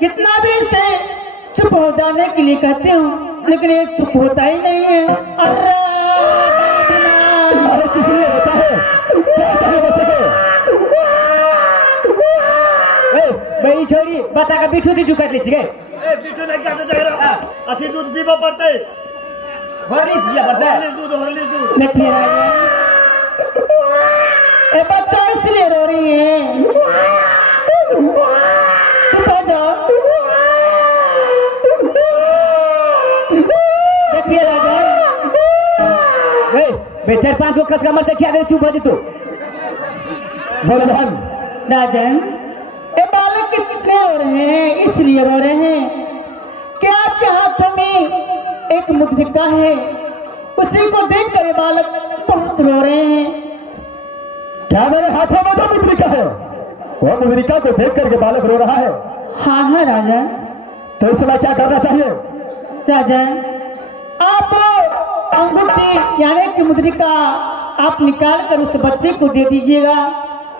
कितना भी इसे चुप हो जाने के लिए कहते हूँ, लेकिन ये चुप होता ही नहीं है। अरे किस लिए होता है? क्या चाहिए बच्चे को? बड़ी छोरी बच्चा का बिठू दी जुकाट लीजिए बिठू नहीं क्या जाएगा अति दूध पीवा पड़ता है हॉर्लिक्स पिया पड़ता है हॉर्लिक्स दूध देखिए राजा, ये बच्चा इसलिए रो रही है, चुप हो जाओ। देखिए राजा, बे 4-5 लोग कचरा मत क्या दे चुप हो जी तू बोलो बहन। राजन, ये बालक कितने रो रहे हैं, इसलिए रो रहे हैं कि आपके हाथों में एक मुद्रिका है, उसी को देखकर ये बालक बहुत रो रहे हैं। क्या मेरे हाथों में जो मुद्रिका है, वो मुद्रिका को देख करके बालक रो रहा है? हाँ हाँ राजन। तो इस समय क्या करना चाहिए? राजन, आप अंगूठी यानी कि मुद्रिका आप निकाल कर उस बच्चे को दे दीजिएगा,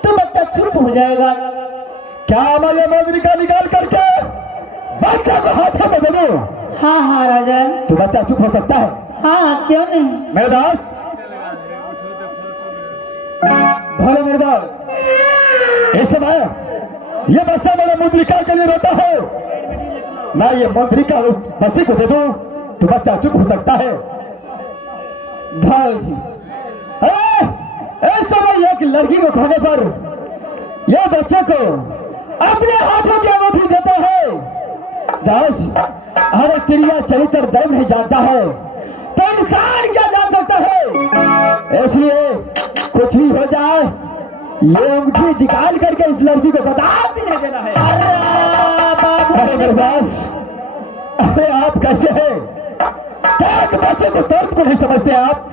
तो बच्चा चुप हो जाएगा। क्या मैं ये मुद्रिका निकाल करके बच्चा को हाथों में दे दूं? हाँ हाँ राजन। तो बच्चा चुप हो सकता है? हाँ, क्यों नहीं। मेरे दास, भले मेरे दास, इस समय ये बच्चा मेरे मुद्रिका के लिए रोता है, मैं ये मुद्रिका उस बच्चे को दे दूं तो बच्चा चुप हो सकता है। दास, इस समय एक लड़की को खाने पर यह बच्चे को अपने हाथों की अंगूठी देता है। दास, अरे क्रिया चरित्र दम नहीं जानता है तो इंसान क्या जान सकता है? इसलिए कुछ भी हो जाए, ये अंगूठी निकाल करके इस लड़की को बता भी नहीं देना है। अरे मेरे दास, अरे आप कैसे हैं? क्या एक बच्चे को दर्द को नहीं समझते आप?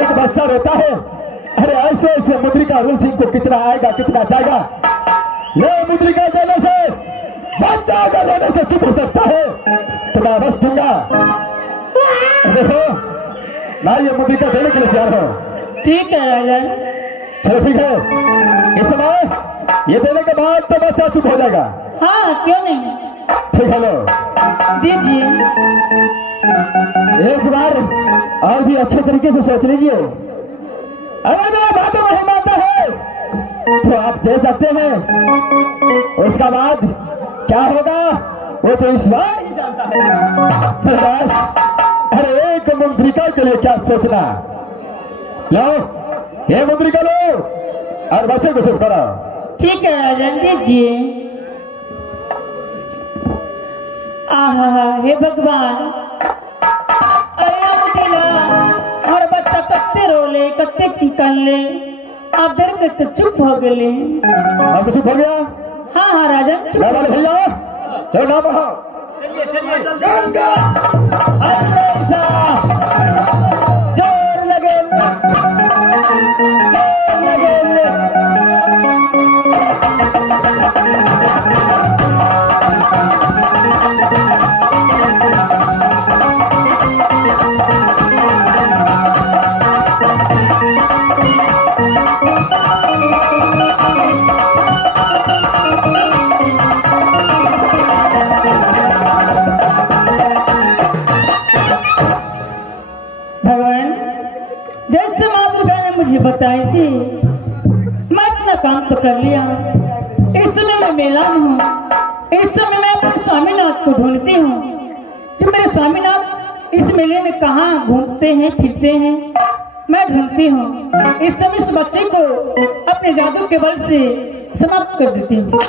एक बच्चा रोता है, अरे ऐसे ऐसे मुद्रिका रूल सिंह को कितना आएगा कितना जाएगा। ये मुद्रिका देने से बच्चा अगर रोने से चुप हो सकता है तो मैं बस दूंगा। देखो, मैं ये मुद्रिका देने के लिए तैयार हूं। ठीक है राजन। चलो ठीक है, इस समय ये देने के बाद तो बच्चा चुप हो जाएगा। हाँ, क्यों नहीं। ठीक है, लो दीजिए। एक बार और भी अच्छे तरीके से सोच लीजिए। अगर मेरा बातों नहीं मानता है तो आप दे सकते हैं, उसका बाद क्या होगा वो तो ईश्वर ही जानता है। बस, अरे एक मुद्रिका के लिए क्या सोचना। लो, ये मुद्रिका लो और बच्चे को चुप कराओ। ठीक है राजन, दीजिए। आहा, हे भगवान, और बच्चा कत्ते रोले कत्ते निकलले, आप देर के तो चुप हो गए। अब तो चुप हो गया। हाँ हाँ राजन, चुप। वाले भैया, चलो नाम बढ़ाओ। गंगा जोर लगे, बताई थी, मैं इतना काम तो कर लिया। इस समय मैं मेला में हूँ, इस समय मैं अपने स्वामीनाथ को ढूंढती हूँ कि मेरे स्वामीनाथ इस मेले में कहाँ घूमते हैं फिरते हैं, मैं ढूंढती हूँ। इस समय इस बच्चे को अपने जादू के बल से समाप्त कर देती हूँ।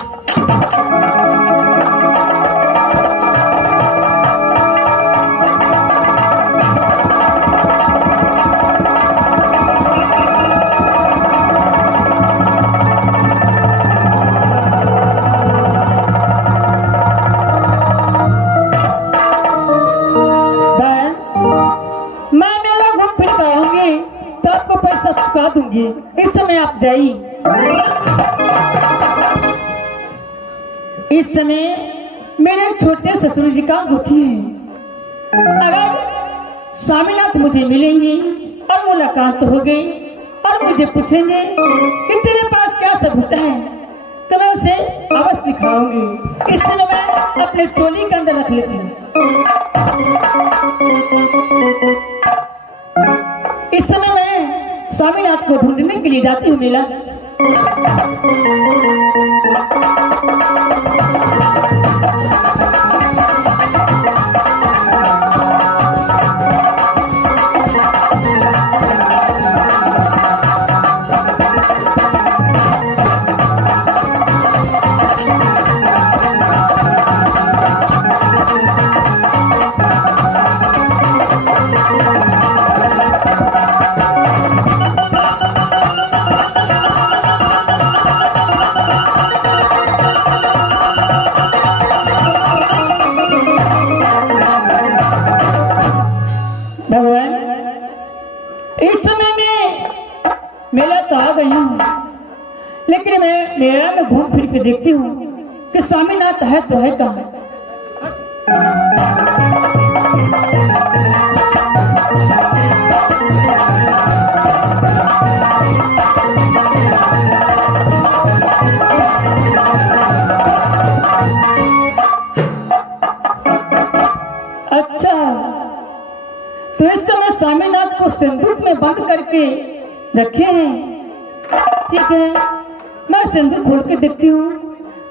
दूंगी, इस समय आप जाइए। इस समय मेरे छोटे ससुर जी का अंगूठी है। अगर स्वामीनाथ मुझे मिलेंगे और मुलाकात हो गई और मुझे पूछेंगे कि तेरे पास क्या सबूत है, तो मैं उसे अवश्य दिखाऊंगी। इस समय मैं अपने चोली के अंदर रख लेती हूँ। इस समय मैं स्वामीनाथ को ढूंढने के लिए जाती हूँ मीला। भगवान, इस समय में मेला तो आ गई हूँ, लेकिन मैं मेला में घूम फिर के देखती हूँ कि स्वामीनाथ है तो है कहाँ। अच्छा, तो इस समय स्वामीनाथ को संदूक में बंद करके रखे हैं। ठीक है, मैं संदूक खोल के देखती हूँ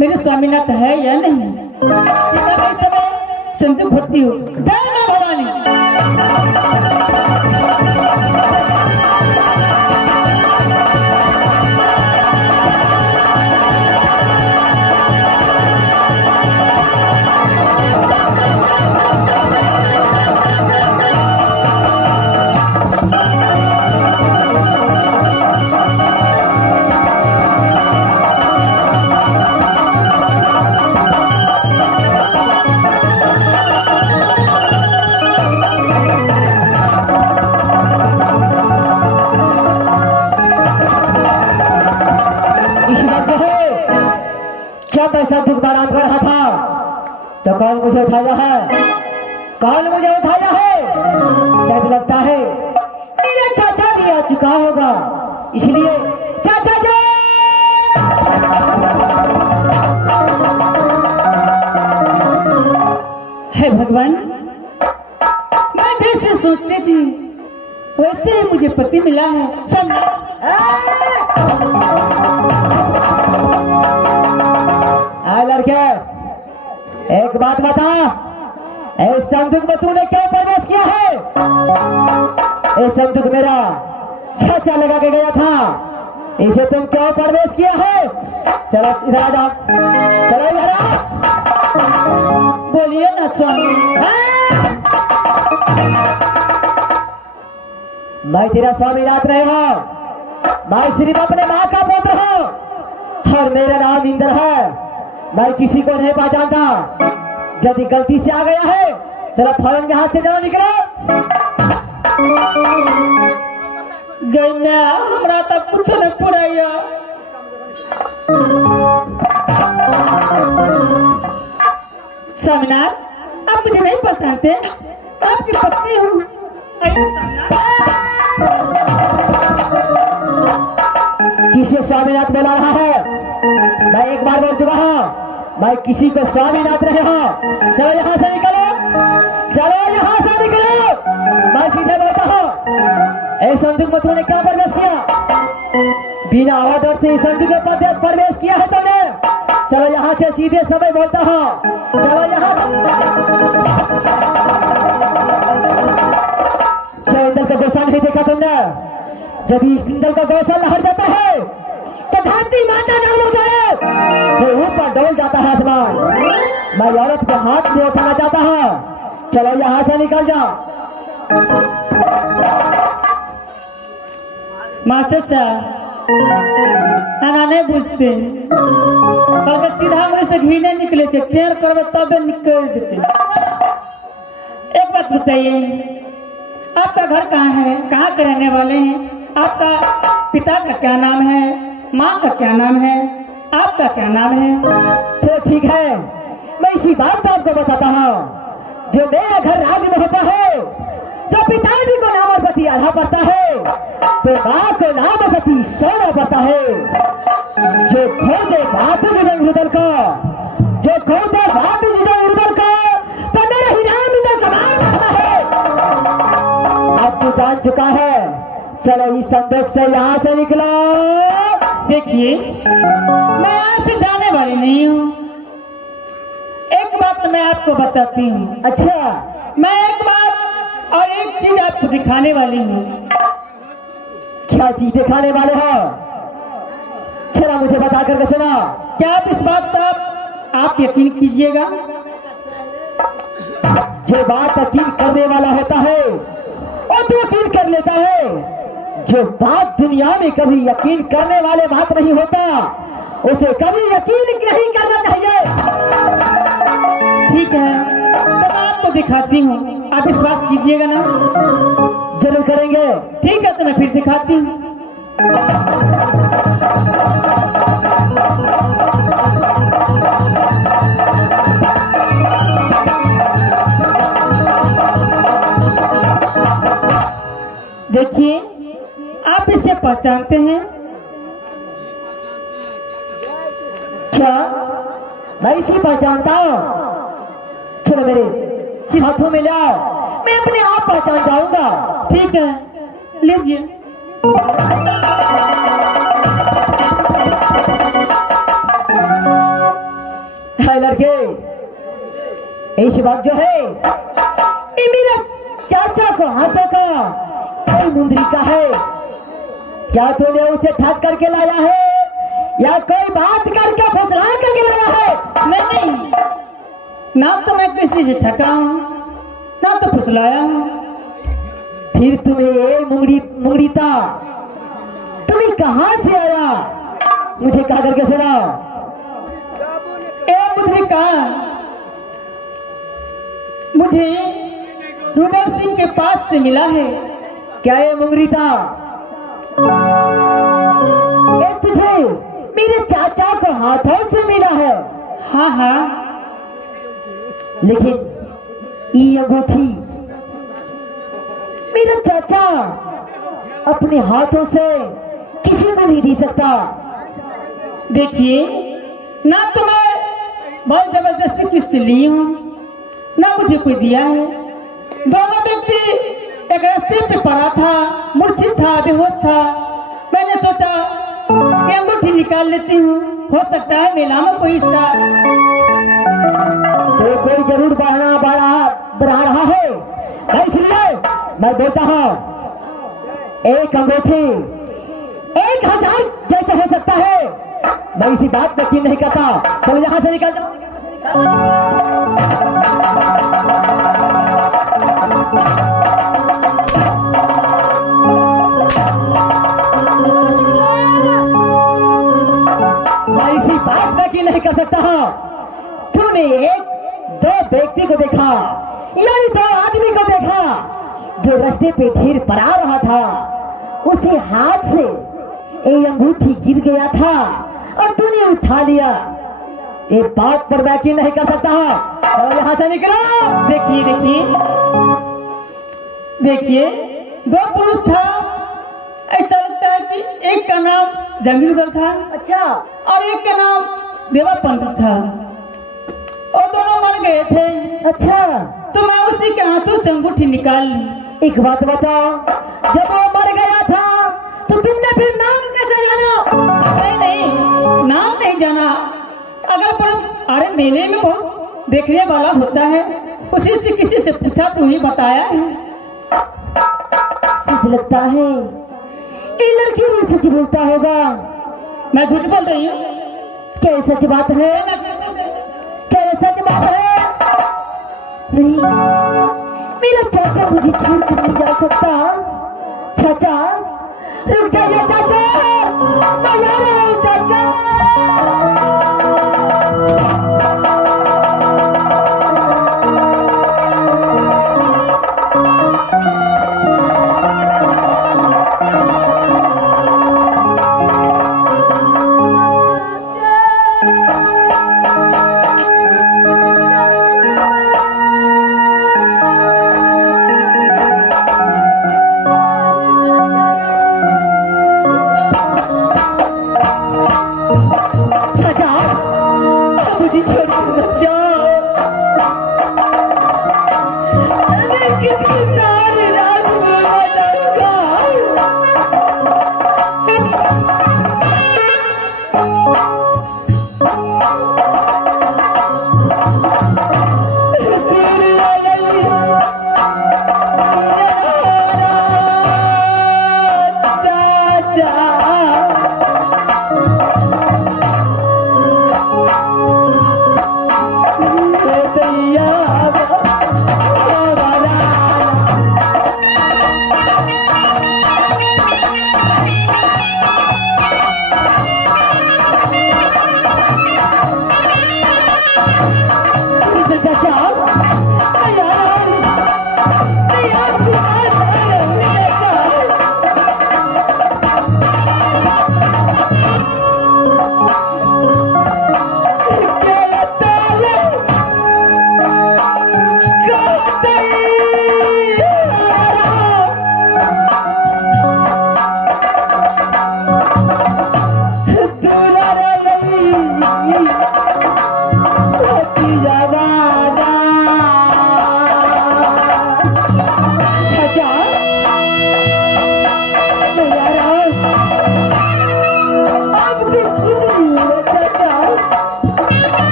मेरे स्वामीनाथ है या नहीं। ठीक है, मैं इस समय संदूक खोलती हूँ। जय मां भवानी। जब ऐसा दुख बराम कर रहा था तो कौन मुझे उठाया है? कौन मुझे उठाया है? शायद लगता है मेरा चाचा भी आ चुका होगा, इसलिए चाचा जी। हे भगवान, मैं जैसे सोचती थी वैसे ही मुझे पति मिला है। लड़के, एक बात बता, इस संदूक में तूने क्यों प्रवेश किया है? इस संदूक मेरा चाचा लगा के गया था, इसे तुम क्यों प्रवेश किया है? चलो इधर आ जाओ, चलो इधर आ। बोलिए ना स्वामी। मैं तेरा स्वामीनाथ रहे हो, मैं सिर्फ अपने माँ का पुत्र हूँ और मेरा नाम इंद्र है। मैं किसी को नहीं पहचानता। यदि गलती से आ गया है, चलो फौरन यहाँ से चलो, निकलो। गैया हमरा तक कुछ न पुराया। स्वामीनाथ, आप मुझे नहीं पहचानते, आपकी पत्नी हूँ। किसे स्वामीनाथ बोला रहा है? मैं एक बार बोल चुका हूँ, मैं किसी को स्वामीनाथ रहे हो। चलो यहाँ से निकलो, चलो यहाँ से निकलो। मैं सीधे बोलता हूँ, इस संदूक में तूने क्या प्रवेश किया? बिना ऑर्डर से इस संदूक में प्रवेश किया है तुमने। चलो यहाँ से सीधे समय बोलता हूँ, चलो यहाँ से। इंद्र का गोसा नहीं देखा तुमने? जब इस इंद्र का गोसा लहर जाता है तो धरती माता डाल हो जाए, वो ऊपर डोल जाता है आसमान। मैं औरत के हाथ में उठाना चाहता हूँ। चलो यहाँ से निकल जाओ। मास्टर साहब, ना नहीं बुझते, बल्कि सीधा मुझे से घी नहीं निकले से टेढ़ करवे तब निकल देते। एक बात बताइए, आपका घर कहाँ है? कहाँ के रहने वाले हैं? आपका पिता का क्या नाम है? माँ का क्या नाम है? आपका क्या नाम है? चलो ठीक है, मैं इसी बात को आपको बताता हूँ। जो मेरे घर राज्य में होता है, जो पिताजी को नामवती आधा पड़ता है, तो माँ को नामवती सोना पड़ता है। जो खोदे बातों के रंग निर्दल का जो खुद है भाभी जी जो निर्दल का तो मेरे हिराम इधर कमाल करता है। अब तू जान चुका है, चलो इस संदूक से यहाँ से निकलो। देखिए, मैं यहाँ से जाने वाली नहीं हूँ। एक बात मैं आपको बताती हूँ। अच्छा, मैं एक बात और एक चीज आपको दिखाने वाली हूँ। क्या चीज दिखाने वाले हो? चला मुझे बता करके सुना। क्या आप इस बात पर आप यकीन कीजिएगा? जो बात यकीन करने वाला होता है और तो यकीन कर लेता है। जो बात दुनिया में कभी यकीन करने वाले बात नहीं होता, उसे कभी यकीन नहीं करना चाहिए। ठीक है, तो मैं आपको दिखाती हूँ, आप विश्वास कीजिएगा ना? जरूर करेंगे। ठीक है, तो मैं फिर दिखाती हूँ। देखिए, आप इसे पहचानते हैं क्या मैं इसी पहचानता हूँ? चलो मेरे हाथों में लाओ, मैं अपने आप पहचान जाऊंगा। ठीक है, लीजिए। है लड़के, इस बात जो है ये मेरे चाचा को हाथों का कोई मुंदरी का है। क्या तूने उसे ठग करके लाया है या कोई बात करके फुसला करके लाया है? नहीं, ना तो मैं किसी से ठगा हूँ, ना तो फुसलाया हूँ। फिर तुम्हें ये मुंगरीता तुम्हें कहां से आया? मुझे कहा करके सुनाओ। ए मुद्रिका, मुझे रुदल सिंह के पास से मिला है। क्या ये मुंगरीता ये तुझे मेरे चाचा को हाथों से मिला है? हाँ हाँ, लेकिन ये अंगूठी मेरा चाचा अपने हाथों से किसी को नहीं दे सकता। देखिए, ना तो मैं बहुत जबरदस्ती किससे ली हूँ, ना मुझे कोई दिया है। दोनों व्यक्ति एक रास्ते पे पड़ा था, मूर्छित था, बेहोश था। मैंने सोचा कि अंगूठी निकाल लेती हूँ, हो सकता है मेला में कोई इसका। तो कोई जरूर बहाना बढ़ा रहा है, इसलिए मैं बोलता हूँ एक अंगूठी 1000 जैसे हो सकता है। मैं इसी बात पर यकीन नहीं करता। चलो यहाँ से निकल जाओ। मैं इसी बात पर यकीन नहीं कर सकता हूँ। तूने एक दो व्यक्ति को देखा, यानी 2 आदमी को देखा जो रास्ते पे ढेर पड़ा रहा था। उसी हाथ से ये अंगूठी गिर गया था और तूने उठा लिया। ये बात पर मैं यकीन नहीं कर सकता हूँ। और यहाँ से निकलो। देखिए देखिए देखिए, 2 पुरुष था। ऐसा लगता है कि एक का नाम जंगीरदल था, अच्छा, और एक का नाम देवा पंत था, और दोनों मर गए थे। अच्छा, तो मैं उसी के हाथों से अंगूठी निकाल ली। एक बात बताओ, जब वो मर गया था तो तुमने फिर नाम कैसे जाना? नहीं नहीं, नाम नहीं जाना। अगर पर अरे मेले में बहुत देखने वाला होता है, उसी से किसी से पूछा तो ही बताया है। सिद्ध लगता है ये लड़की भी सच बोलता होगा। मैं झूठ बोल रही हूँ? क्या ये सच बात है? क्या ये सच बात है? नहीं, मेरा चाचा मुझे छोड़ कर नहीं जा सकता। चाचा रुक जाइए, चाचा मैं आ रहा हूँ। चाचा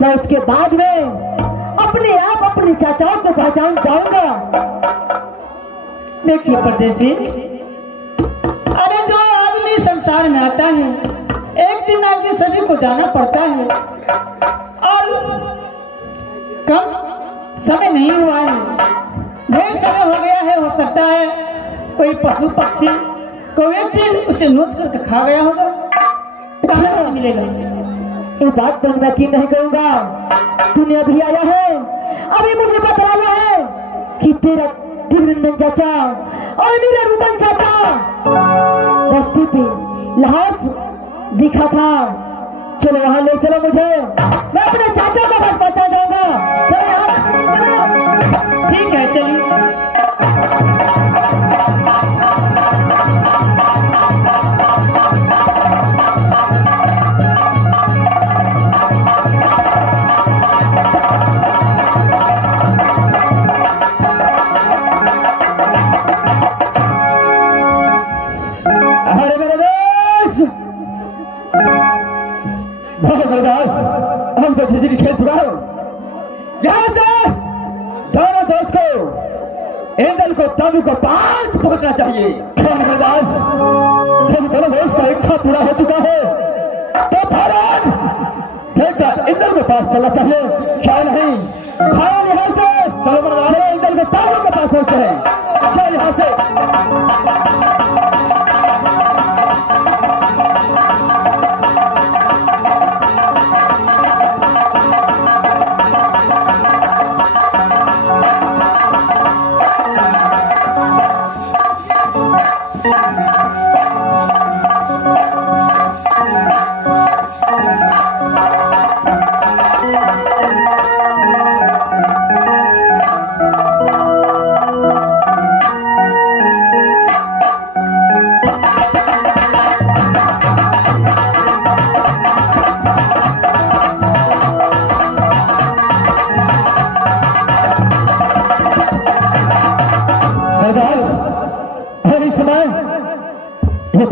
मैं उसके बाद में अपने आप अपने चाचाओं को पहचान जाऊंगा। देखिए परदेसी, अरे जो आदमी संसार में आता है एक दिन आगे सभी को जाना पड़ता है और कम समय नहीं हुआ है, ढेर समय हो गया है। हो सकता है कोई पशु पक्षी कोई चीज उसे नोच करके खा गया होगा, कहाँ से मिलेगा? ये बात पर मैं यकीन नहीं करूंगा। तूने अभी आया है, अभी मुझे बतलाया है कि तेरा दिव्यनंदन चाचा और मेरा रुदन चाचा बस्ती पे लाश दिखा था। चलो वहां ले चलो मुझे, मैं अपने चाचा को बस बता जाऊंगा। चलो यहाँ। ठीक है चलिए। हम तो झिझरी खेल चुका हूं। यहाँ से दोनों दोस्त को इंदल को तनु को पास पहुंचना चाहिए। दास, जब दोनों दोस्त का इच्छा पूरा हो चुका है तो फौरन देखकर इंदल के पास चलना चाहिए। क्या नहीं भाई, यहाँ से चलो इंदल को तनु के पास पहुंचते हैं। चलो यहाँ से।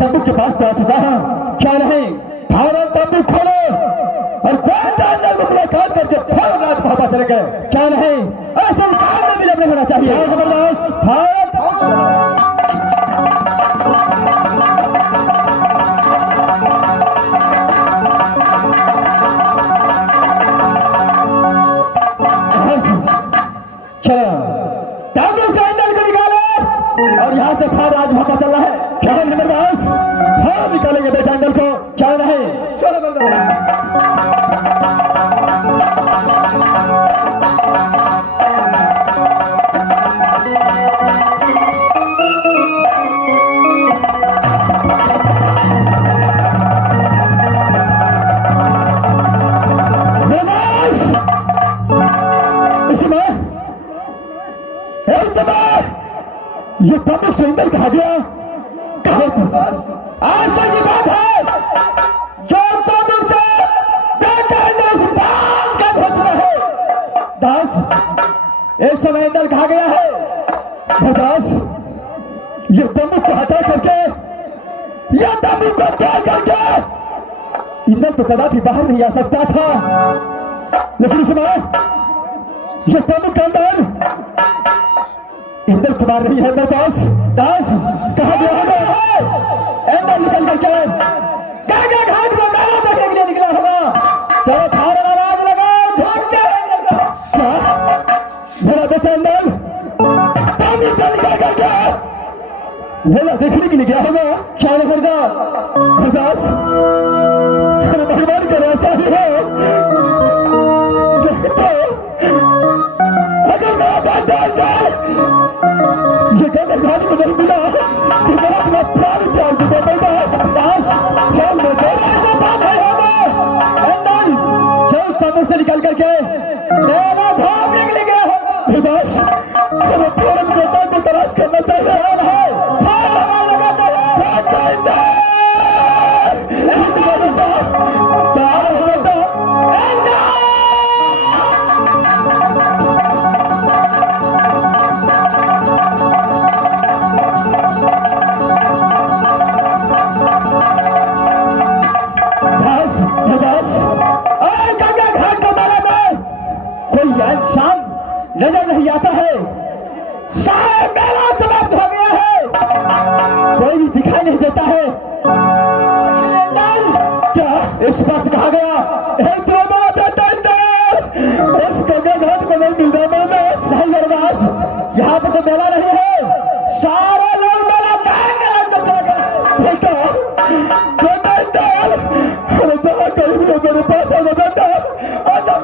तंबू के पास तो आ चुका है। क्या नहीं फौरन तंबू खोलो और मुलाकात करके फौरन रात को चले गए। क्या नहीं ऐसे काम में विलंब नहीं होना चाहिए। जबरदस्त भारत। चलो ताबूत से इंदल को निकालो और यहाँ से फाड़ आज वहां चल रहा है। क्या है नंबरदास? हाँ निकालेंगे बेटा इंदल को, चल रहे चलो बरदार। ये तमुक से इंदल कहा गया। कहा तो आज की बात है जो तमुक से बेटा इंदल से बात कर हो चुका है। दास इस समय इंदल कहा गया है। दास ये तमुक को हटा करके, ये तमुक को तोड़ करके इंदल तो कदापि बाहर नहीं आ सकता था, लेकिन इस समय ये तमुक का अंदर इंदल कुमार नहीं है। दास दास कहा गया है इंदल निकल करके गागा घाट में मेला देखने के लिए निकला होगा। चलो थाने वाला आग लगाओ, ढूंढते हैं इंदल को। क्या मेरा बेटा इंदल ताबूत से निकल करके मेला देखने के लिए गया होगा? क्या जबरदस्त दास, अरे भगवान का रास्ता ही है। अगर मेरा बेटा ये गंगा घाट में नहीं मिला तो मैं अपना प्राण त्याग दूंगा। दास दास खेल में देश ऐसा बात है होगा। इंदल चल तमुक से निकल करके मेरा ढूंढने के लिए गया होगा। दास हमें पूरे बेटा को तलाश करना चाहिए। लगाते हैं इंसान नजर नहीं आता है। सारे मेला समाप्त हो गया है, कोई भी दिखाई नहीं देता है। क्या इस वक्त कहा गया इस गंगा घाट में नहीं मिल रहा? नहीं बर्दास, यहाँ पर तो मेला नहीं है। सारे लोग मेला जाएंगे लगकर चले गए। बेटा बेटा अरे जहाँ कहीं भी मेरे पास आ बेटा, आजा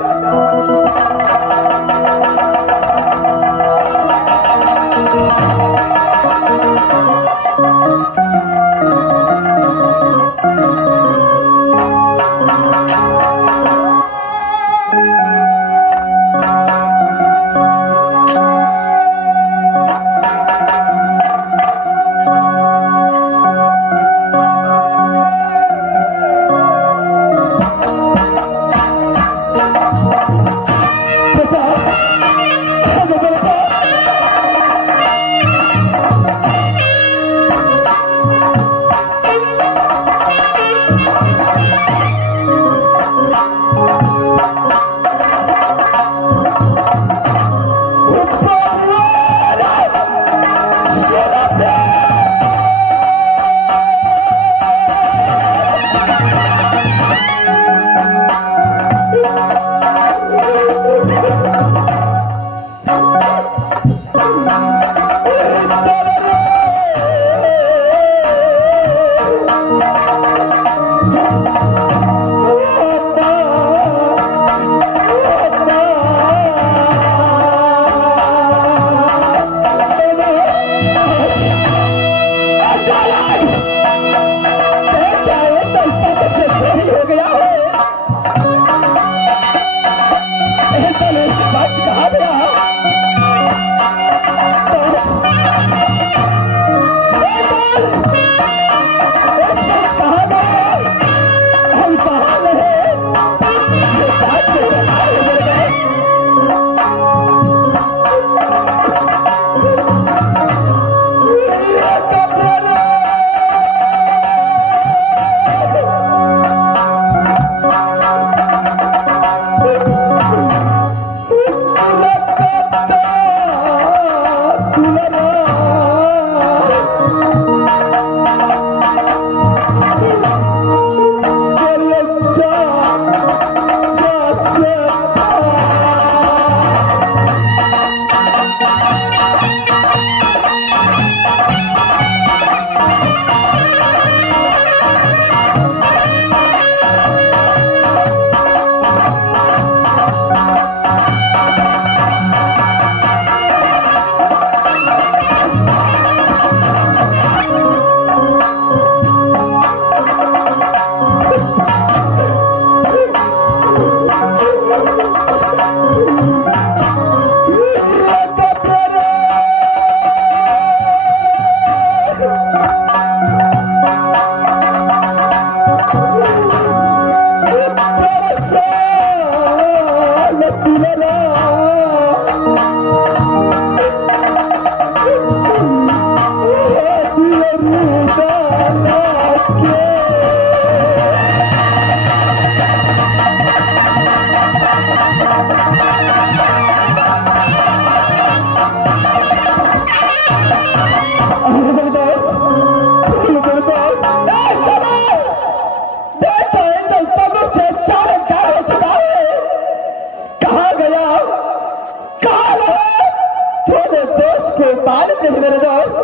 मालूम नहीं मेरे दोस्त,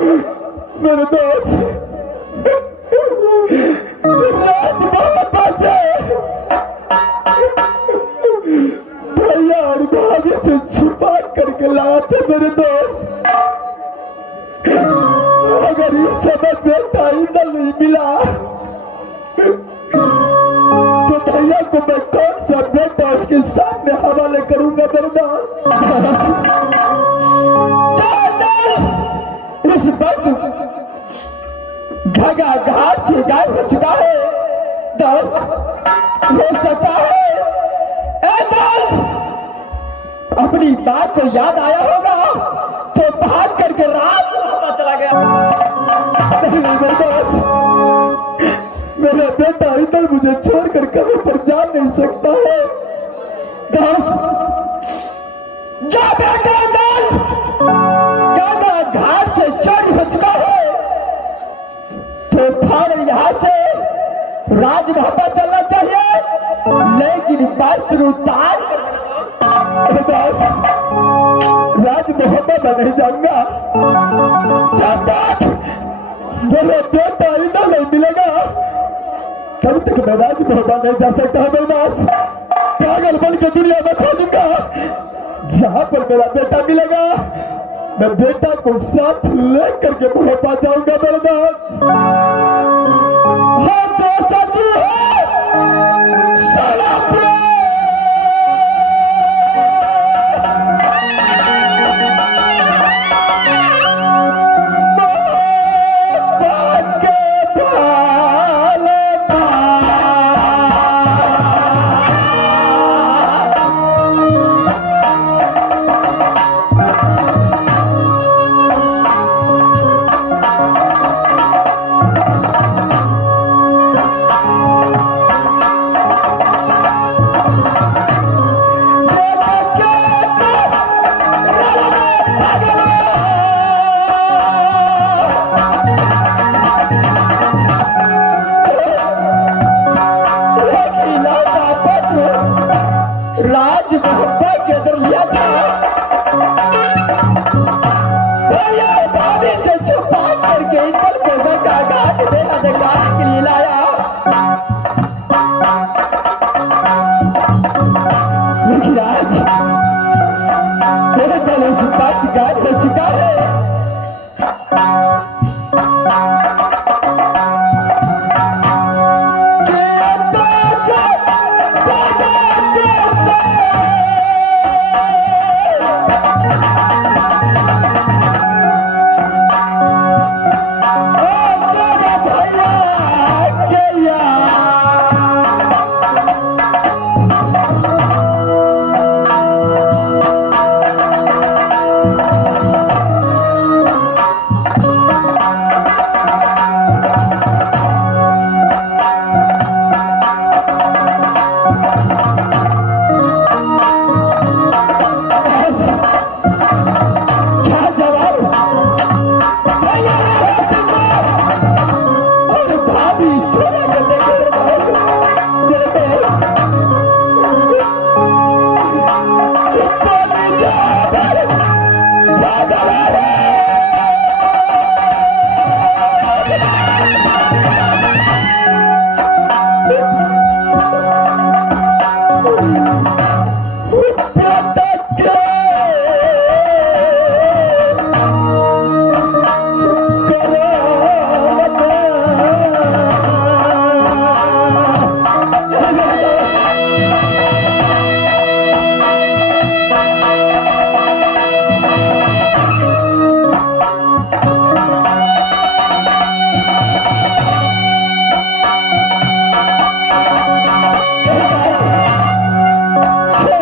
मेरे दोस्त राज मोहब्बा से भैया और भाभी से छुपा करके लाया था मेरे दोस्त। अगर इस समय बेटा इधर नहीं मिला तो भैया को मैं कौन सा बेटा उसके सामने हवाले करूंगा मेरे दोस्त। इस वक्त घाघा घाट से गायब हो चुका है दोस्त। हो सकता है ए दोस्त अपनी बात को याद आया होगा तो भाग करके रात चला गया। नहीं मेरे दोस्त, मेरा बेटा इधर मुझे छोड़कर कहीं पर जा नहीं सकता है दोस्त। जा बेटा इधर गागा घाट से चोरी हो चुका है तो भाग यहाँ से राज मोहब्बत चलना चाहिए, लेकिन वस्त्र उतार राज मोहब्बत में नहीं जाऊंगा। मेरा बेटा इधर नहीं मिलेगा तब तक मैं राज मोहब्बत नहीं जा सकता है मेरे पास। पागल बन के दुनिया में खोजूंगा, जहां पर मेरा बेटा मिलेगा मैं बेटा को साथ लेकर के मोहब्बत जाऊंगा मेरे दोस्त। हाँ तो सच है साला राज मोहब्बत के अंदर लिया था भाभी से छुपा करके इधर को गंगा घाट मेला दिखाने के लिए लाया। लेकिन आज मेरे गले से बात गायब हो चुका है।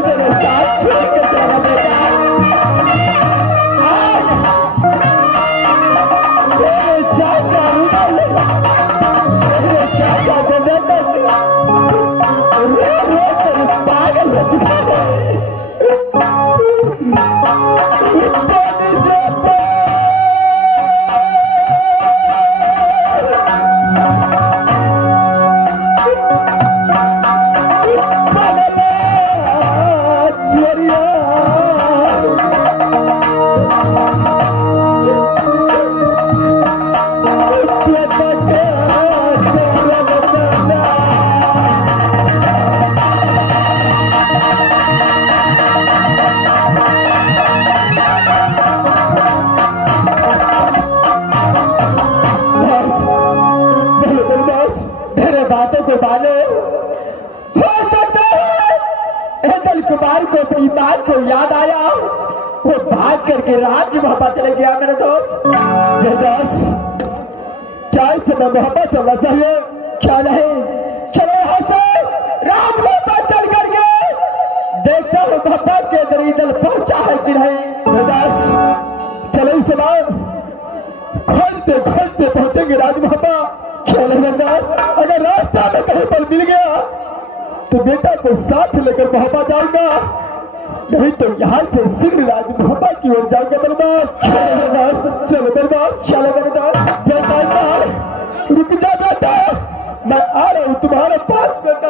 मेरे साथ केवल कुमार को अपनी बात को याद आया, वो भाग करके राज्य मोहब्बा चले गया। मेरे दोस्त, मेरे दोस्त, क्या इस समय मोहब्बा चलना चाहिए? क्या नहीं? चलो यहाँ से राज मोहब्बा चल करके देखता हूँ मोहब्बा के दरीदल पहुंचा है कि नहीं। मेरे दोस्त, चलो इस समय खोजते खोजते पहुंचेंगे राज मोहब्बा। क्या नहीं मेरे दोस्त? अगर रास्ता में कहीं पर मिल गया तो बेटा को साथ लेकर मोहब्बा जाऊंगा, नहीं तो यहाँ से शीघ्र राज मोहब्बा की ओर जाऊंगा। मेरे दोस्त, चलो मेरे दोस्त, चलो मेरे दोस्त। बेटा रुक जा बेटा, मैं आ रहा हूँ तुम्हारे पास बेटा।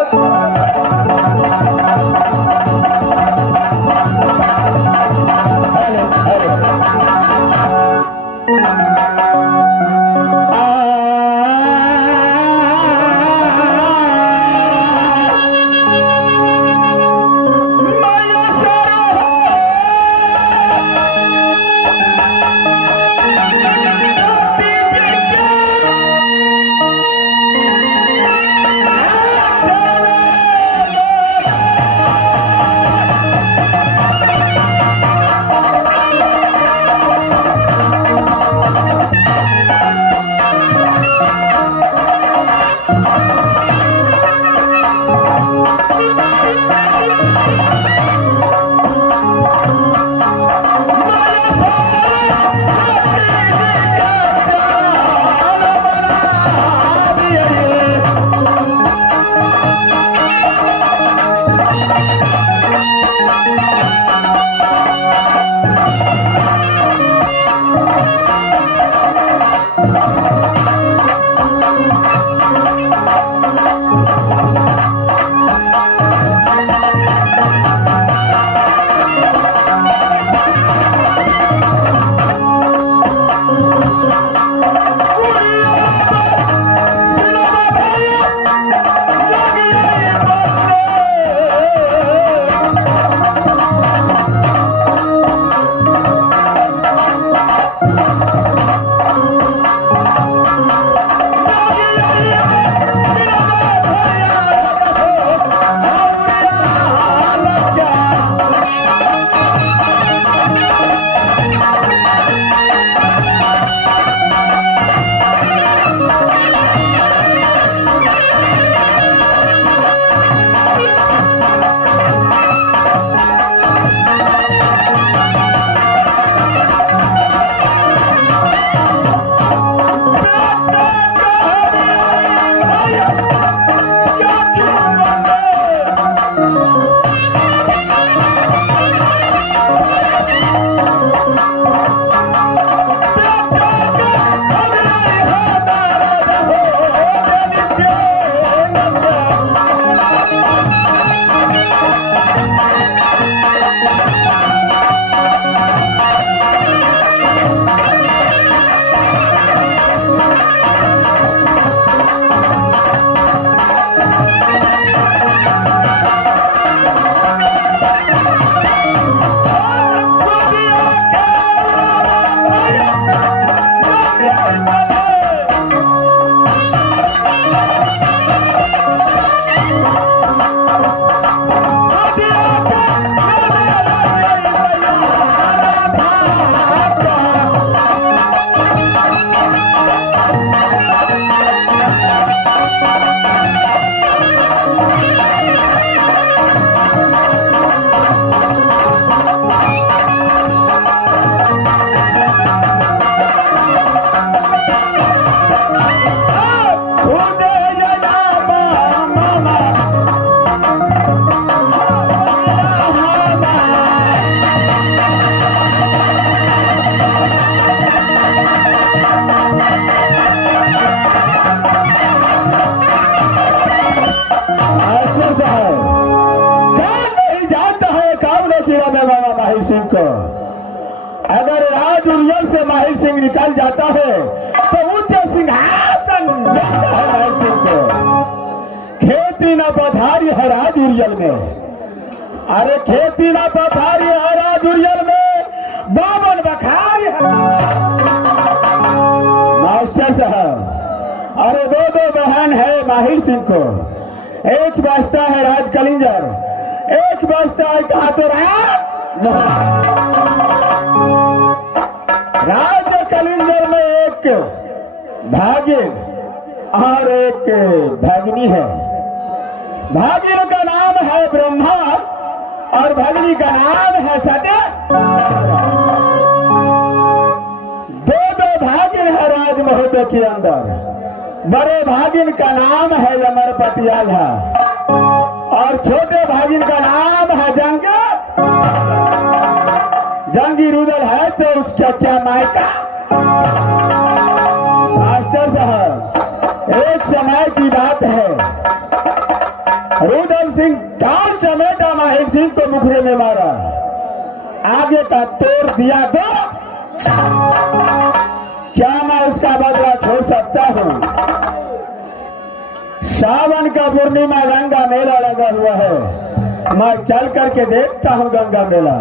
अगर राज उरियल से माहिर सिंह निकल जाता है तो उच्च सिंहासन मिलता है माहिर सिंह को। खेती न पधारी है राज उरियल में, अरे खेती न पधारी है राज उरियल में, बावन बखारी है। मास्टर साहब, अरे दो बहन है माहिर सिंह को, एक बचता है राज कलिंजर, एक बजता है कहा तो राज्य कलिंदर में एक भागिन और एक भगिनी है। भागिन का नाम है ब्रह्मा और भगिनी का नाम है सत्य। दो भागिन है राजमहल के अंदर। बड़े भागिन का नाम है अमरपति आल्हा और छोटे भागिन का नाम है जंगी रुदल है तो उसका क्या मायका। मास्टर साहब, एक समय की बात है, रुदल सिंह डाल चमेटा माहिर सिंह को मुखरे में मारा। आगे का तोड़ दिया तो क्या मैं उसका बदला छोड़ सकता हूं। सावन का पूर्णिमा गंगा मेला लगा हुआ है, मैं चल करके देखता हूं गंगा मेला।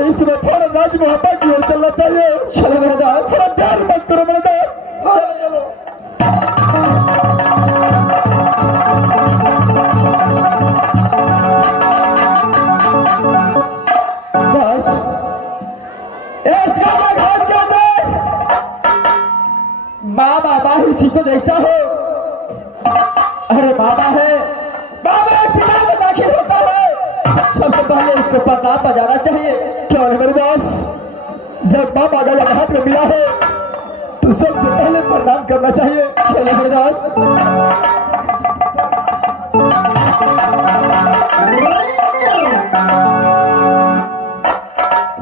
इसमें थोड़ा राज मोहब्बत की ओर चलना चाहिए। चलो मेरे दास, थोड़ा ध्यान मत करो मेरे दास। चलो बस इसका घाट के अंदर बाबा बाबा इसी को देखता हो। अरे बाबा है, बाबा एक पिता में दाखिल होता है। सबसे पहले इसको पता बजाना चाहिए। क्या है मेरे दास, जब बाबा गला हाथ में मिला है तो सबसे पहले प्रणाम करना चाहिए। चलो मेरे दास।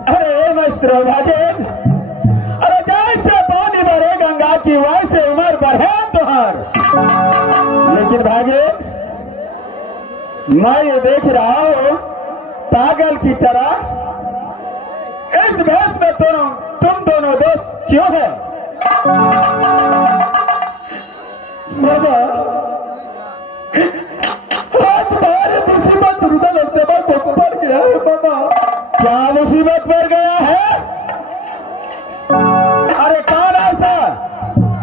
अरे मास्टर भागेन, अरे जैसे पानी भरे गंगा की वैसे उम्र बढ़े तुहार। लेकिन भागेन, मैं ये देख रहा हूं पागल की तरह इस भेष में तुम दोनों दोस्त क्यों है? बाबा, आज तुम्हारी मुसीबत रुदल और देवा को पड़ गया है। बाबा, क्या मुसीबत पड़ गया है? अरे कौन ऐसा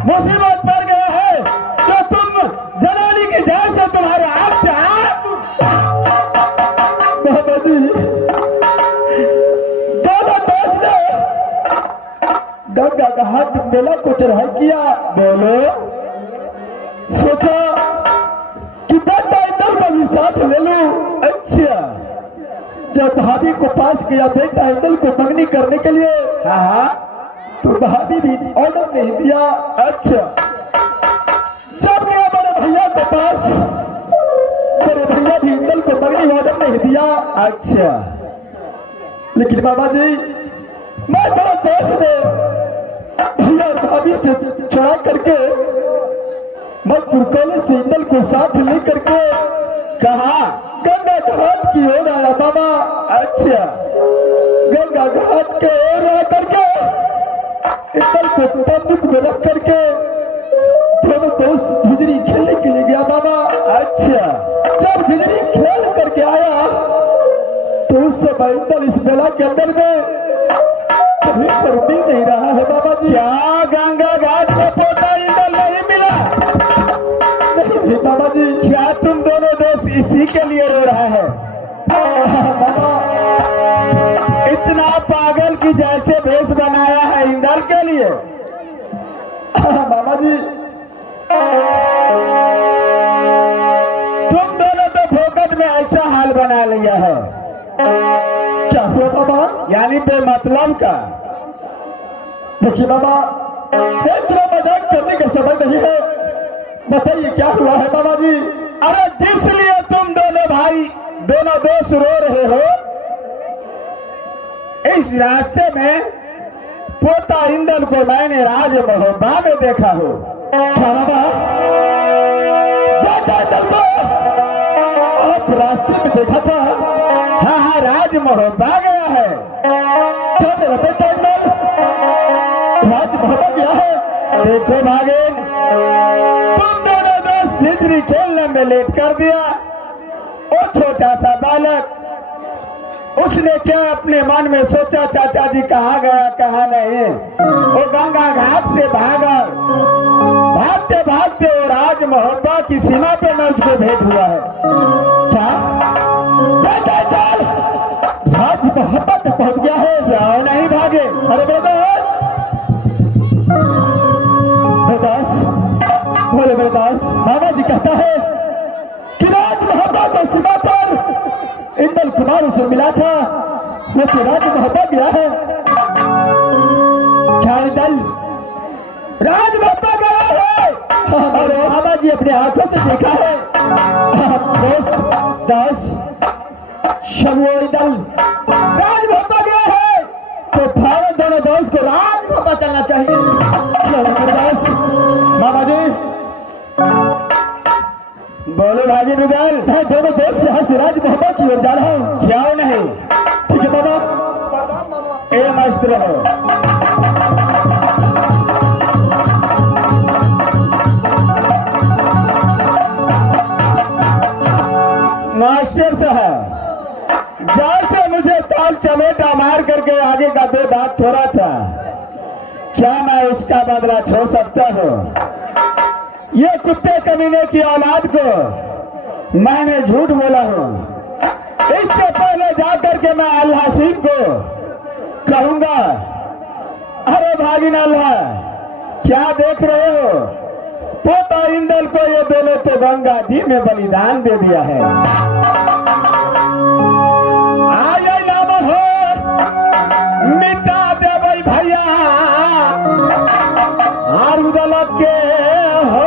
मुसीबत पड़ गया है जो तुम जनानी की जान से तुम्हारे आंख से बाबा जी, दोनों दोस्त ने गंगा घाट मेला को चढ़ाई किया। बोलो, सोचा कि बेटा इंदल को भी साथ ले लूं। अच्छा, जब भाभी को पास किया बेटा इंदल को मंगनी करने के लिए, हाँ, तो भाभी भी ऑर्डर नहीं दिया। अच्छा, जब गया मेरे भैया के पास, मेरे भैया भी इंदल को मंगनी ऑर्डर नहीं दिया। अच्छा, लेकिन बाबा जी, मैं बड़ा दोस्त ने भैया और भाभी से चुरा करके मधुपुर कॉलेज से इंदल को साथ ले करके कहा गंगा घाट की ओर आया। बाबा, अच्छा, गंगा घाट के ओर आ करके इंदल को तंबूक में रख करके दोनों दोस्त झिझरी खेलने के लिए गया। बाबा, अच्छा, जब झिझरी खेल करके आया तो उस समय इंदल इस मेला के अंदर में कहीं पर मिल नहीं रहा है। बाबा जी, क्या गंगा घाट में पोता इंदल नहीं मिला? नहीं बाबा जी। क्या तुम दोनों दोस्त इसी के लिए रो रहा है? बाबा, इतना पागल की जैसे भेष बनाया है इंदल के लिए। मामा जी तुम दोनों तो फोकट में ऐसा हाल बना लिया है। क्या हुआ बाबा? यानी बेमतलब का। देखिए बाबा, ऐसा मजाक करने का समय नहीं है। बताइए क्या हुआ है बाबा जी? अरे जिसलिए तुम दोनों भाई दोनों दोस्त रो रहे हो, इस रास्ते में पोता इंदल को मैंने राज महोबा में देखा हो। क्या बाबा? बेटा इंदल को आप रास्ते में देखा था? हाँ हाँ, राज महोबा गया है। क्या मेरा बेटा इंदल राज महोबा गया है? देखो भागिन, तुम दोनों दोस्त भितरी खेलने में लेट कर दिया। वो छोटा सा बालक, उसने क्या अपने मन में सोचा चाचा जी कहाँ गया कहाँ नहीं। वो गंगा घाट से भागा, भागते भागते वो राज महोबा की सीमा पे न उसको भेंट हुआ है। क्या बेटा इंदल राज महोबा तक पहुंच गया है? जाओ नहीं भागे। अरे बेदास बोले बेदास, मामा जी कहता है कि राज महोबा को सीमा पर इंदल कुमार से मिला था, वो तो राज महोबा गया है। क्या इंदल राज महोबा गया है? अरे मामा जी अपने आंखों से देखा है। दास शबो इंदल राज महोबा गया है तो भारत दोनों दोस्त को राज महोबा चलना चाहिए। दास मामा जी बोलो भागी बिगल, मैं दोनों दोस्त यहाँ से राज महोबा की ओर जा रहा हूँ। जाओ नहीं। ठीक है बाबा। ए मस्त रहो। मास्टर साहब, जैसे मुझे ताल चमेटा मार करके आगे का दो दांत थोड़ा था, क्या मैं उसका बदला छोड़ सकता हूँ? ये कुत्ते कमीने की औलाद को मैंने झूठ बोला हूँ। इससे पहले जाकर के मैं अल्लाह सिंह को कहूंगा, अरे भागिन अल्लाह क्या देख रहे हो? पोता इंदल को ये दोनों तो गंगा जी में बलिदान दे दिया है। आए नाम हो मिटा दे भाई भैया आरुदल के हो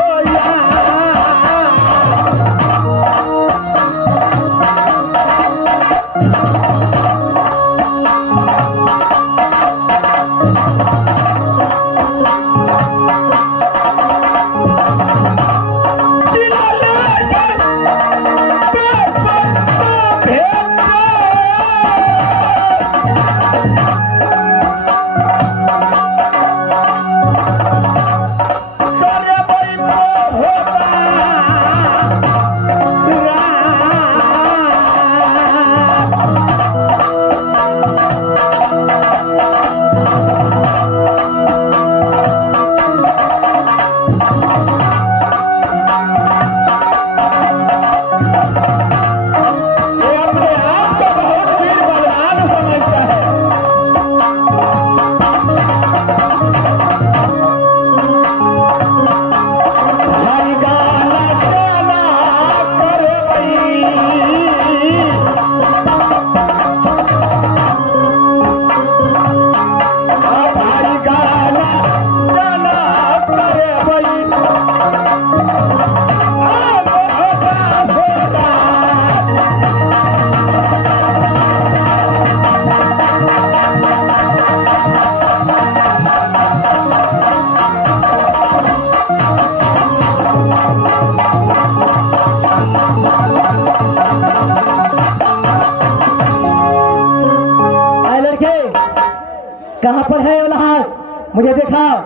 कहाँ पर है उल्लास? मुझे दिखाओ।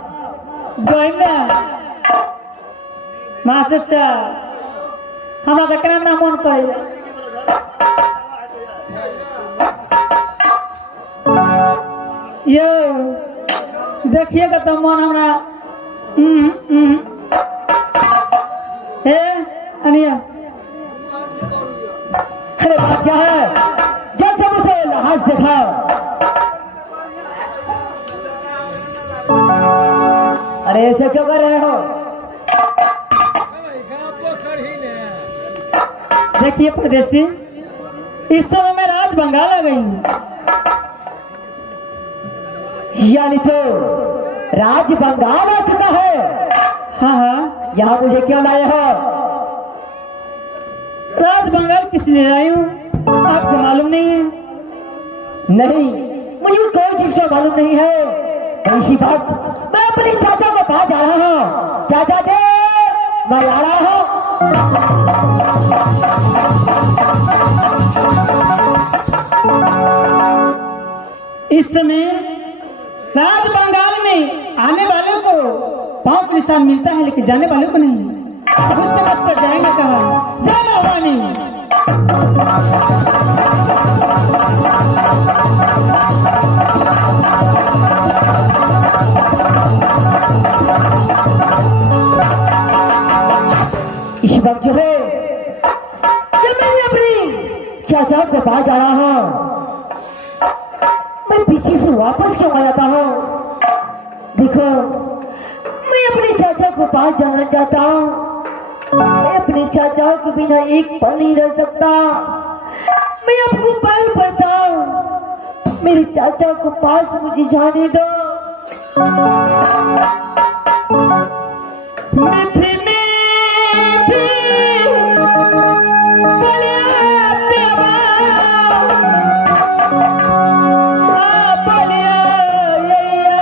गोविंदा मास्टर साहब, हमरा तो करना मन करे। यो देखिएगा तो मन हमरा हे अनिया। अरे बात क्या है? जब सब उसे उल्लास दिखाओ। अरे अरे ऐसे क्यों कर रहे हो? देखिए परदेसी, इस समय मैं राज बंगाल आ गई हूँ। यानी तो राज बंगाल आ चुका है। हाँ हाँ, यहाँ मुझे क्यों लाए हो? राज बंगाल किस लिए लाई हूँ आपको मालूम नहीं है? नहीं, मुझे कोई चीज का मालूम नहीं है। तो इसी बात मैं अपने चाचा को पास जा रहा हूँ। चाचा जी, मैं आ रहा हूँ। इस समय राज बंगाल में आने वालों को पांव का निशान मिलता है, लेकिन जाने वालों को नहीं। गुस्से मत कर, जाएंगे कहा जाना हुआ नहीं। इस वक्त जो है जब मैं अपनी चाचा के पास जा रहा हूँ, मैं पीछे से वापस क्यों आ जाता हूँ? देखो, मैं अपने चाचा को पास जाना चाहता हूँ। मैं अपने चाचा के बिना एक पल नहीं रह सकता। मैं आपको पैर पड़ता हूँ, मेरे चाचा को पास मुझे जाने दो। मीठी मीठी बोलिया प्यावा, आ बोलिया यैया।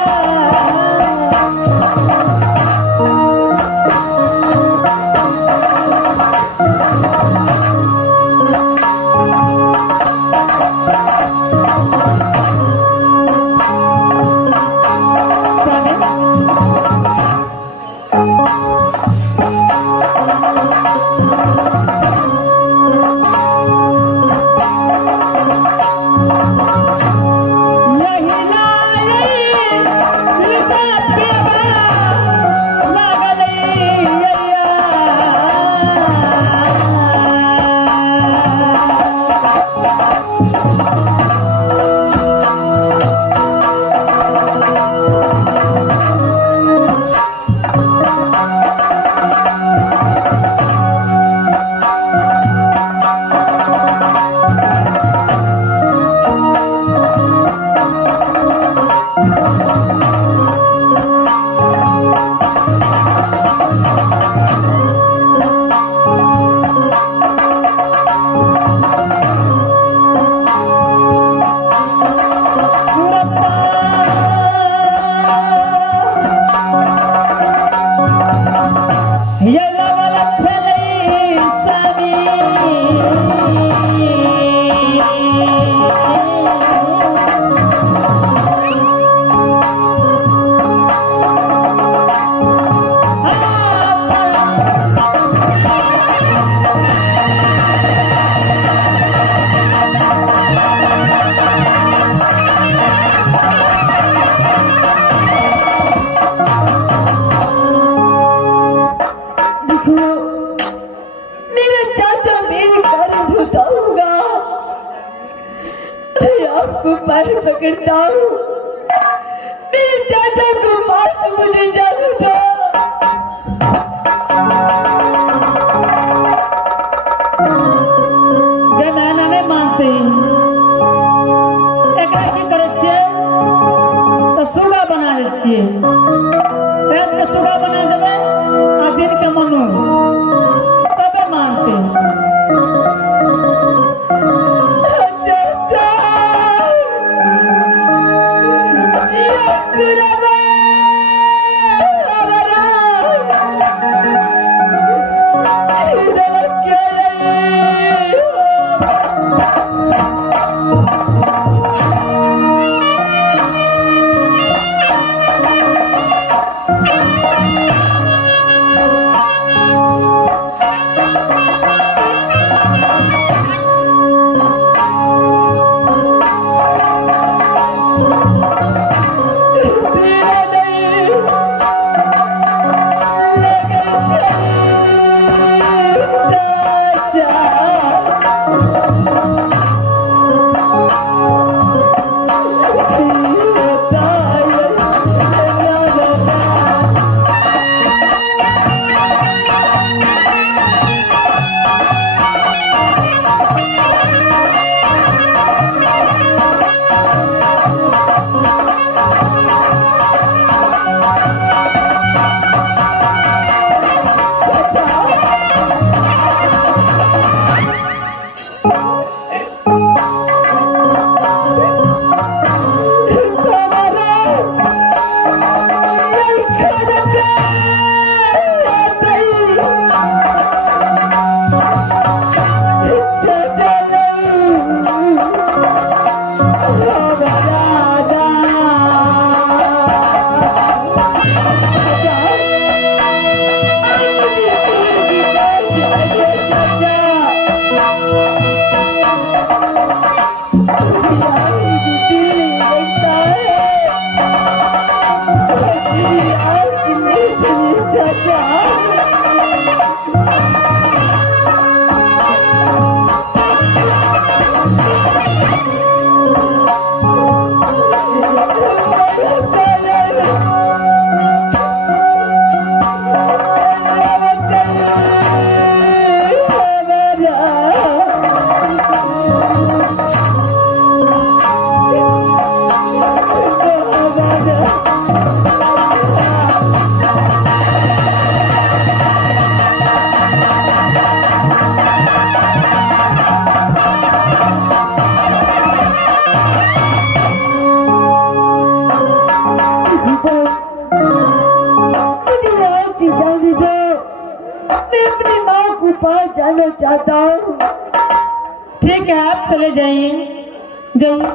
आपको पैर पकड़ता हूँ, मेरे चाचा को पास मुझे जाने दो। नाना नहीं मानते, एक की करे छे तो सुगा बना दे छे, एक के सुगा बना देवे आ दिन के मनु तबे मानते। मैं अपनी माँ को पास जाना चाहता हूँ। ठीक है, आप चले जाइए, जाइए।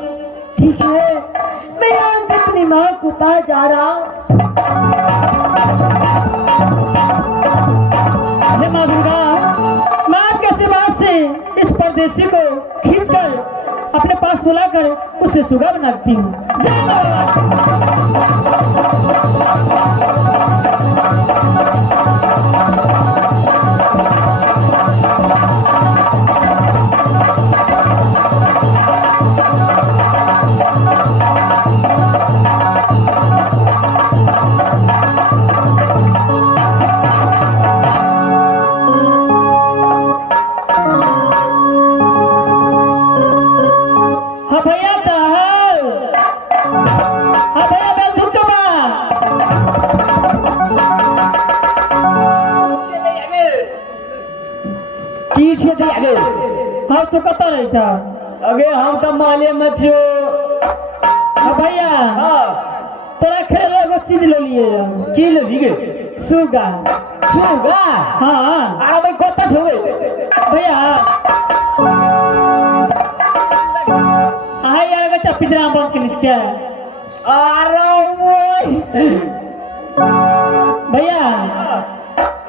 ठीक है, मैं यहाँ से अपनी माँ को पास जा रहा हूँ। हे माँ दुर्गा, मैं आपके आशीर्वाद से इस परदेसी को खींचकर अपने पास बुलाकर उसे सुगा बनाती हूँ। जय माँ। हाँ भैया चाहल, हाँ भैया बेल धुक बा। की छे ते आगे हाँ तू कत रही छा? अगे हम तो माले में छो। हाँ भैया, हां तोरा खेल एगो चीज ले लिए, की ले दिगे सुगा। सुगा। हाँ अरे भाई कत छोगे भैया, हाय यार बच्चा पिंजरा बंद के नीचे। अरे ओए भैया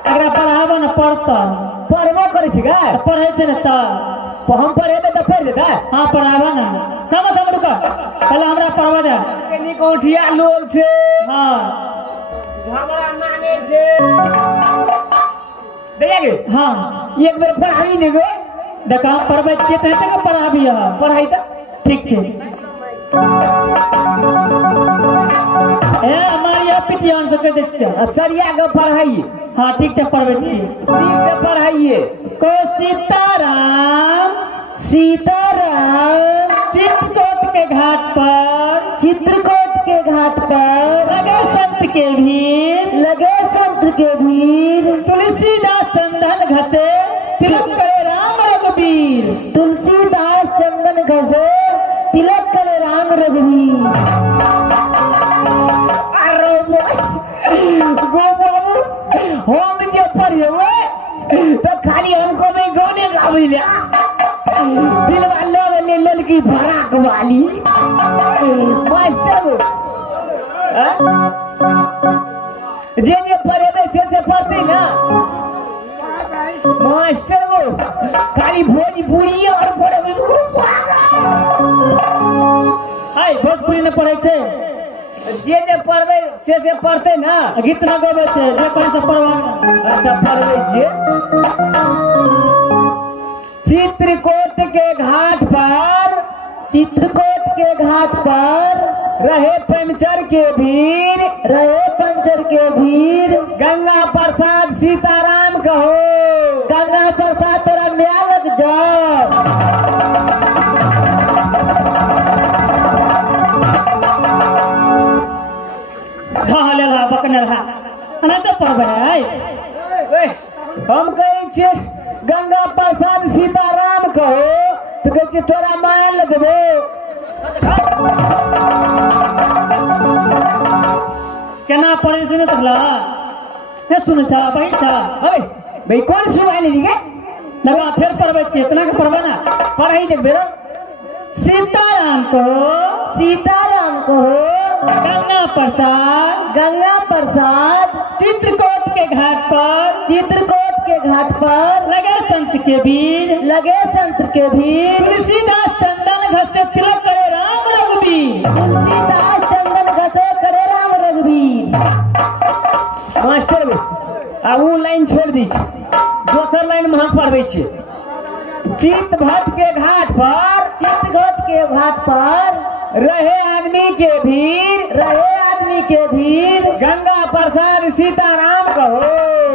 अगर पढ़ाबो न पढ़ता परवा करे छी गा पढ़े छे न त हम पढ़ेबे त फेर देता। हाँ पढ़ाबो न थम रुक, पहले हमरा पढ़वा दे। कनी कोठिया लोग छे। हाँ हमरा नाने छे दे आगे। हाँ एक बेर पढ़ाई ने गो देखा हम पढ़बे छियै त हेतै पढ़ाबी। पढ़ाई त ठीक छे। ए हमारी यहाँ पिटियान से कह दे छ। सरिया के पढ़ाई। हाँ ठीक छे, पढ़बे छी। ठीक से पढ़ाइए। को सीताराम सीताराम चित्रकूट के घाट पर, चित्रकूट के घाट पर लगे संत के भीड़, लगे संत के भीड़, तुलसीदास चंदन घसे तिलक करे राम रघुबीर। तुलसीदास चंदन घसे तिलक करे राम रघुवीर। अरे गो बाबू हम जे पढ़े तो खाली हमको में गाने गावे ले दिलवा ले ललकी भड़ाक वाली मास्टर जे पढ़े से पढ़ते ना मास्टर वो खाली भोजपुरी और पढ़े हाय भोजपुरी न पढ़े छे, जे पढ़बे से पढ़ते ना। गीत न गावे छे, जे कहीं से पढ़वा। अच्छा पढ़बे छियै। चित्रकूट के घाट पर, चित्रकूट के घाट पर रहे पंचर के भीड़, रहे पंचर के भीड़। गंगा प्रसाद सीताराम कहो। गंगा प्रसाद तोरा न्याय लग जाओ। हाँ ले ला बकने रहा ना तो पढ़बे है। हम कहे छे गंगा प्रसाद सीताराम कहो तो कहे छे तोरा मान लगबो। केना पढ़े से न तखला हे सुन छा भाई छा। ओए भाई कौन सुनाई ले गे लगा फिर पढ़बे छी, इतना के पढ़बे ना। पढ़ाई देख बेरो। सीताराम को, सीताराम को गंगा प्रसाद, गंगा प्रसाद चित्रकूट के घाट पर, चित्रकूट के घाट पर लगे संत के भीड़, लगे संत के भीड़। तुलसीदास चंदन घसे तिलक करे राम रघुबीर। तुलसीदास चंदन घसे करे राम रघुवीर। मास्टर आ वो लाइन छोड़ दी छी, दोसर लाइन में हम पढ़बे छी। चित भट्ट के घाट पर, चित्रकूट के घाट पर रहे आदमी के भीड़, रहे आदमी के भीड़। गंगा प्रसाद सीताराम कहो।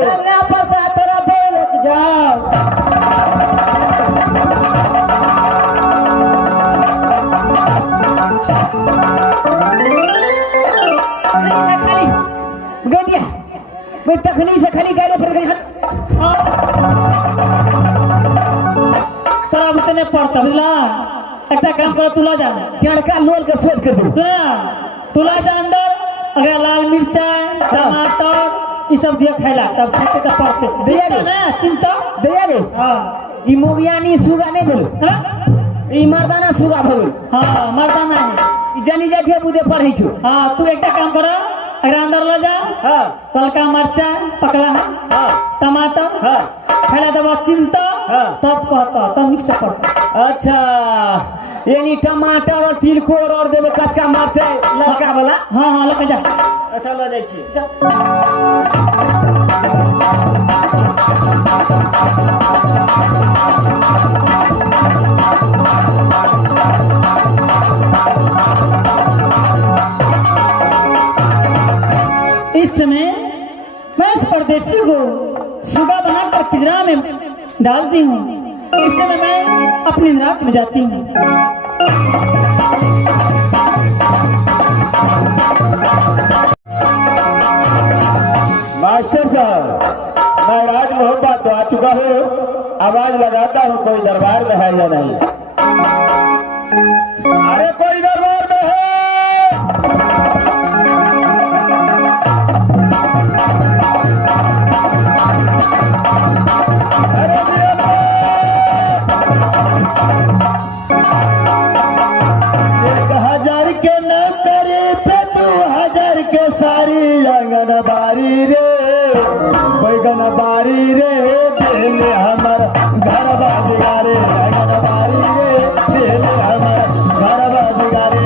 गंगा प्रसाद तोरा बोल जाओ। खाली गनिया भाई तखनी से खाली गाले पर गई। तोरा उतने पढ़ता बुझला। एक काम कर, तुला जा टड़का लोल के सोच कर दो। सुना, तुला जा अंदर अगर लाल मिर्चाई, टमाटर ये सब दिया खाइला तब खाते तब पढ़ते दिया चिंता रे। ना चिंता दिया गे हाँ ई मोगियानी सुगा नहीं बोलो हाँ ई मर्दाना सुगा भगल हाँ मर्दाना है ई जनी जाठिया बुदे पढ़ै छु हाँ तू एक काम करो अगर अंदर ले जा हां तलका मरचा पकड़ा है हां टमाटर हां खाइला तब चिंता हाँ। तब कहता तब मिक्स पढ़ता अच्छा यानी टमाटर और तिलकोर और देबे कचका मरचाई लड़का वाला हाँ हाँ लेके जा अच्छा ल जाइ छी इस समय मैं इस परदेशी को सुबह बनाकर पिंजरा में डालती हूँ इस समय मैं अपनी निराक में जाती हूँ मास्टर साहब मैं राज मोहब्बत तो आ चुका हूँ आवाज लगाता हूँ कोई दरबार में है या नहीं अरे कोई दरबार में है अरे मेरे एक हजार के नौकरी पे 2000 के सारी आंगन बारी रे बैगन बारी रे दिल हमर घर बिगारे आंगन बारी रे दिल हमर घर बिगारे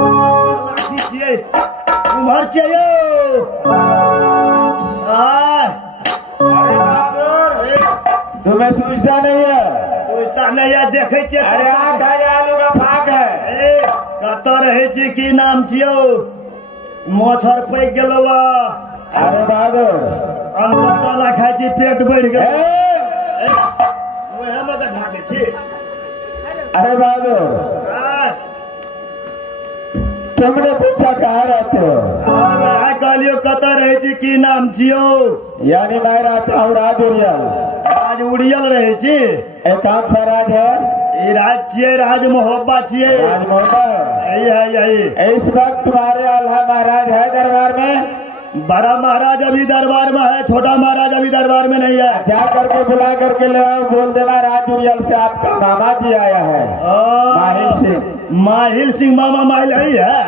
छियै उम्हर छियै यौ आय अरे बहादुर तुम्हें सूझता नहीं है सोचता नहीं है देखै छियै अरे आठ आलू का फाक है ए कतऽ रहै छी की नाम छियौ मच्छर पैक गेलौ अरे बहादुर अंदर ताला खाइ छी पेट बढ़ि गेल ए, ओहे में तऽ ढाकै छी अरे बहादुर आय तुमने पूछा कहाँ रहते हो आय कहलियो कतऽ रहै छी की नाम छियौ यानी मैं रहता हूँ राजूरियल आज उड़ियल रहै छी एक कौन सा राज है ई राज छियै राज मोहब्बत छियै राजमोहन यही है यही इस वक्त तुम्हारे आल्हा महाराज है दरबार में बड़ा महाराज अभी दरबार में है छोटा महाराज अभी दरबार में नहीं है जा करके बुला करके ले आओ बोल देना राजूरियल से आपका मामा जी आया है माहिल सिंह माहिल सिंह मामा माहिल यही है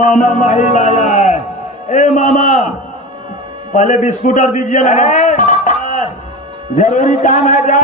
मामा माहिल आया है ए मामा पहले बिस्कुट और दीजिए ना अरे जरूरी काम है जा